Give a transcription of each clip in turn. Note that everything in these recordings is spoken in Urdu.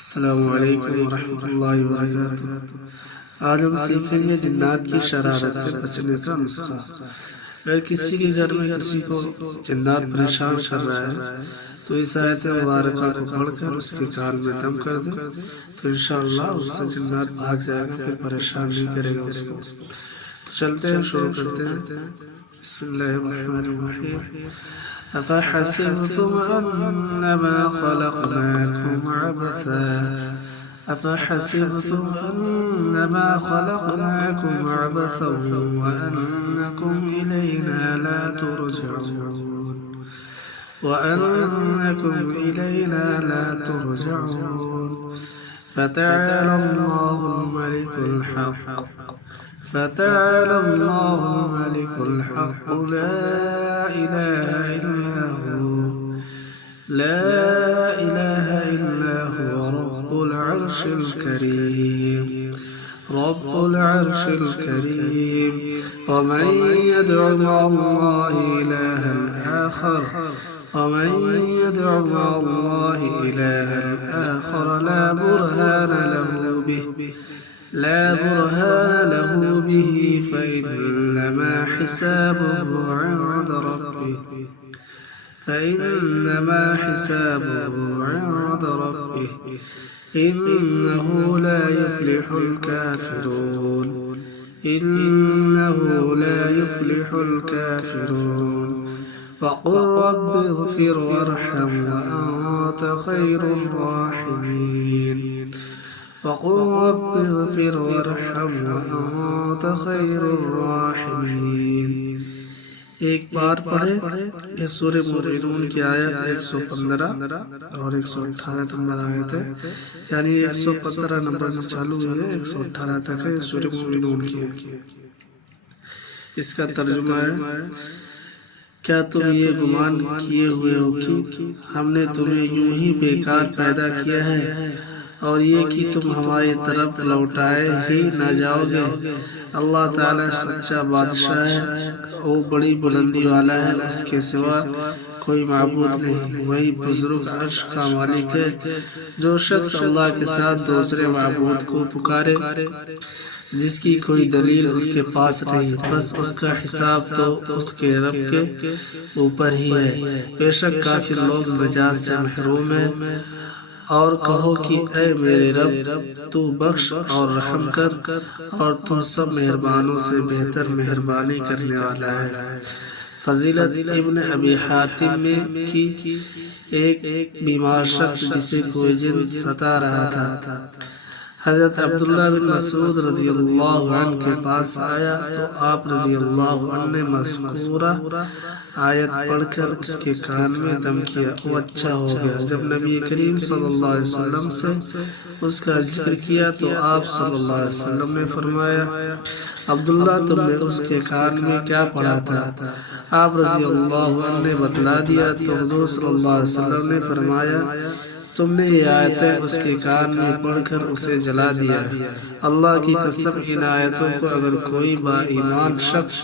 السلام علیکم ورحمۃ اللہ وبرکاتہ۔ آج ہم سیکھیں گے جنات کی شرارت سے بچنے کا نسخہ۔ اگر کسی کے گھر میں کسی کو جنات پریشان کر رہا ہے تو اس آیت مبارکہ کو پڑھ کر اس کے کان میں دم کر دیں تو انشاءاللہ اس سے جنات بھاگ جائے گا، پھر پریشان نہیں کرے گا اس کو۔ تو چلتے ہیں، شروع کرتے ہیں۔ بسم اللہ الرحمن الرحیم۔ أفحسبتم أنما خلقناكم عبثا وأنكم إلينا لا ترجعون فتعالى الله الملك الحق لا إله إلا هو رب العرش الكريم ومن يدع مع الله إلها آخر لا برهان له به فإنما حسابه عند ربه إنه لا يفلح الكافرون وقل رب اغفر وارحم وأنت خير الراحمين۔ ایک بار پڑھیں۔ اس سورہ مومنون کی آیت 115 اور 118 نمبر آیت ہے، یعنی 115 نمبر سے چالو ہوئی ہے 118 تک ہے سورہ مومنون کی۔ اس کا ترجمہ ہے، کیا تم یہ گمان کیے ہوئے ہو کہ ہم نے تمہیں یوں ہی بیکار پیدا کیا ہے اور یہ کہ تم ہماری طرف لوٹائے ہی نہ جاؤ گے؟ اللہ تعالیٰ سچا بادشاہ ہے، وہ بڑی بلندی والا ہے، اس کے سوا کوئی معبود نہیں۔ وہی بزرگ عرش کا مالک ہے۔ جو شخص اللہ کے ساتھ دوسرے معبود کو پکارے جس کی کوئی دلیل اس کے پاس نہیں، بس اس کا حساب تو اس کے رب کے اوپر ہی ہے۔ بے شک کافر لوگ نجات سے محروم ہیں۔ اور کہو کہ اے میرے رب، تو بخش اور رحم کر، اور تو سب مہربانوں سے بہتر مہربانی کرنے والا ہے۔ فضیلت ابن ابی حاتم میں کہ ایک بیمار شخص جسے کوئی جن ستا رہا تھا حضرت عبداللہ بن مسعود رضی اللہ عنہ کے پاس آیا تو آپ رضی اللہ عنہ نے مذکورہ آیت پڑھ کر اس کے کان میں دم کیا، وہ اچھا ہو گیا۔ جب نبی کریم صلی اللہ علیہ وسلم سے اس کا ذکر کیا تو آپ صلی اللہ علیہ وسلم نے فرمایا، عبداللہ تم نے اس کے کان میں کیا پڑھا تھا؟ آپ رضی اللہ عنہ نے بتلا دیا تو حضور صلی اللہ علیہ وسلم نے فرمایا، تم نے یہ آیتیں اس کے کان میں پڑھ کر اسے جلا دیا۔ اللہ کی قسم، ان آیتوں کو اگر کوئی با ایمان شخص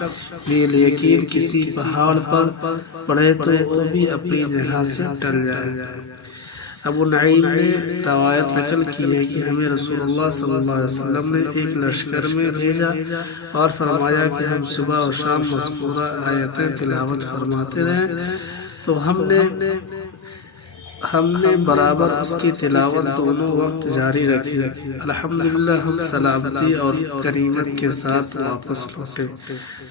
بالیقین کسی پہاڑ پر پڑھے تو وہ بھی اپنی جگہ سے ٹل جائے۔ ابو نعیم نے روایت نقل کی ہے کہ ہمیں رسول اللہ صلی اللہ علیہ وسلم نے ایک لشکر میں بھیجا اور فرمایا کہ ہم صبح اور شام مذکورہ آیتیں تلاوت فرماتے رہیں، تو ہم نے برابر اس کی تلاوت دونوں وقت جاری رکھی۔ الحمدللہ ہم سلامتی اور غنیمت کے ساتھ واپس لوٹے۔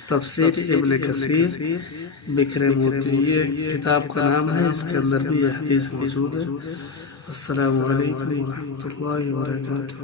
تفسیر ابن کثیر بکھرے موتی، یہ کتاب کا نام ہے، اس کے اندر بھی یہ حدیث موجود ہے۔ السلام علیکم ورحمۃ اللہ وبرکاتہ۔